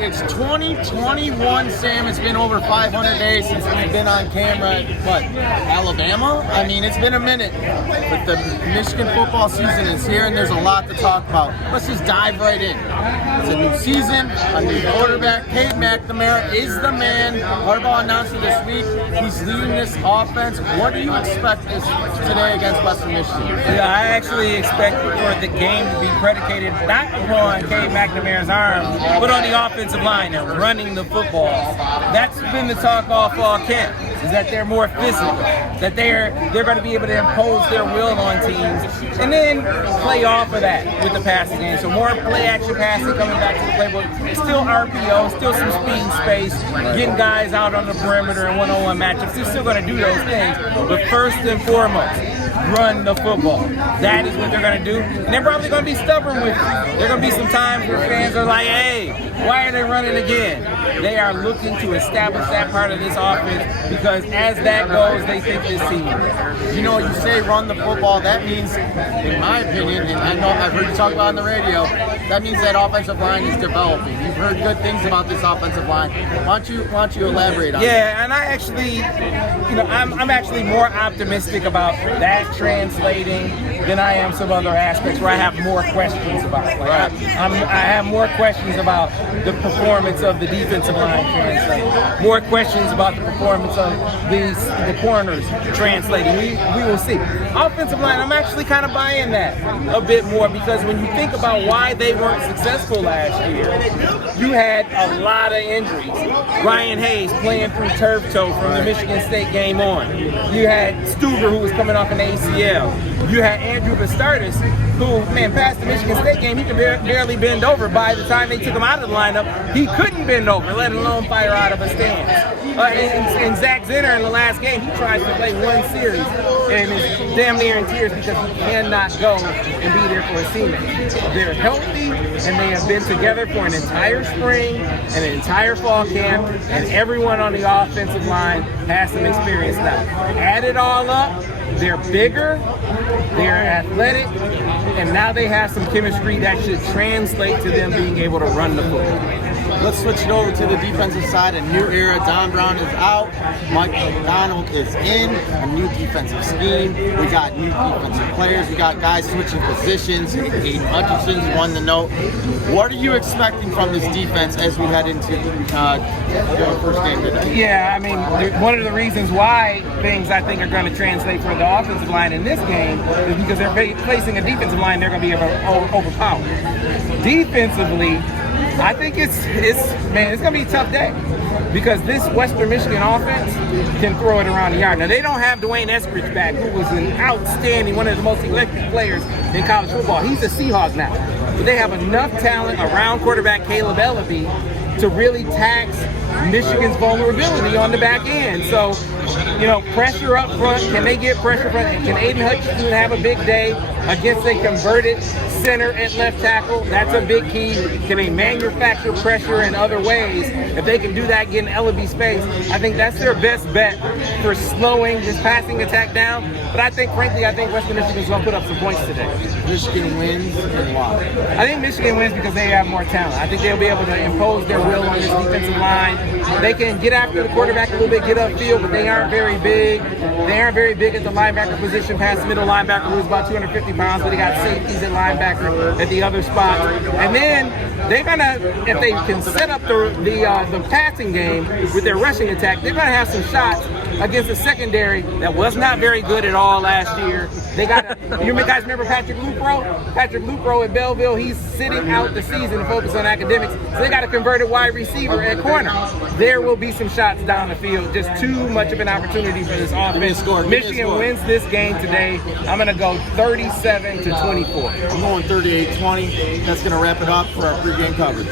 It's 2021, Sam. It's been over 500 days since we've been on camera. What, Alabama? I mean, it's been a minute. But the Michigan football season is here, and there's a lot to talk about. Let's just dive right in. It's a new season, a new quarterback. Cade McNamara is the man. Harbaugh announced it this week. He's leading this offense. What do you expect today against Western Michigan? Yeah, I actually expect for the game to be predicated not upon Cade McNamara's arm, but on the offensive line and running the football. That's been the talk all fall camp, is that they're more physical, that they're going to be able to impose their will on teams and then play off of that with the passing game. So more play-action passing coming back to the playbook. Still RPO, still some speed and space, getting guys out on the perimeter in one-on-one matchups. They're still going to do those things, but first and foremost, run the football. That is what they're going to do, and they're probably going to be stubborn with it. There are going to be some times where fans are like, hey, why are they running again? They are looking to establish that part of this offense because as that goes, they think this team. You know, you say run the football, that means, in my opinion, and I know I've heard you talk about it on the radio, that means that offensive line is developing. You've heard good things about this offensive line. Why don't you elaborate on that? Yeah, and I actually, I'm actually more optimistic about that translating than I am some other aspects where I have more questions about. Like I have more questions about the performance of the defensive line translating, more questions about the performance of the corners translating. We will see. Offensive line, I'm actually kind of buying that a bit more because when you think about why they weren't successful last year, you had a lot of injuries. Ryan Hayes playing through turf toe from the Michigan State game on. You had Stuber, who was coming off an ACL. You had Andrew Bastardas, who, past the Michigan State game, he could barely bend over. By the time they took him out of the lineup, he couldn't bend over, let alone fire out of a stance. And Zach Zinner in the last game, he tries to play one series and is damn near in tears because he cannot go and be there for his teammates. They're healthy, and they have been together for an entire spring and an entire fall camp, and everyone on the offensive line has some experience now. Add it all up, they're bigger, they're athletic, and now they have some chemistry that should translate to them being able to run the football. Let's switch it over to the defensive side. A new era. Don Brown is out. Mike McDonald is in. A new defensive scheme. We got new defensive players. We got guys switching positions. Aiden Hutchinson's won the note. What are you expecting from this defense as we head into the first game today? Yeah, I mean, one of the reasons why things I think are going to translate for the offensive line in this game is because they're facing a defensive line they're going to be able to overpower. Defensively, I think it's going to be a tough day because this Western Michigan offense can throw it around the yard. Now, they don't have Dwayne Eskridge back, who was an outstanding, one of the most electric players in college football. He's a Seahawk now. But they have enough talent around quarterback Caleb Ellaby to really tax Michigan's vulnerability on the back end. So, pressure up front. Can they get pressure front? Can Aiden Hutchinson have a big day against a converted center at left tackle? That's a big key. Can they manufacture pressure in other ways? If they can do that, getting Ellaby space, I think that's their best bet for slowing this passing attack down. But frankly, I think Western Michigan's going to put up some points today. Michigan wins and why? I think Michigan wins because they have more talent. I think they'll be able to impose their will on this defensive line. They can get after the quarterback a little bit, get upfield, but they aren't very big. They aren't very big at the linebacker position, past middle linebacker, who's about 250 pounds, but they got safeties at linebacker at the other spots. And then they're gonna, if they can set up the passing game with their rushing attack, they're gonna have some shots against a secondary that was not very good at all last year. They got, you guys remember Patrick Lupro? Patrick Lupro at Belleville, he's sitting out the season to focus on academics. So they got a converted wide receiver at corner. There will be some shots down the field. Just too much of an opportunity for this offense. Michigan wins this game today. I'm going to go 37-24. I'm going 38-20. That's going to wrap it up for our pregame coverage.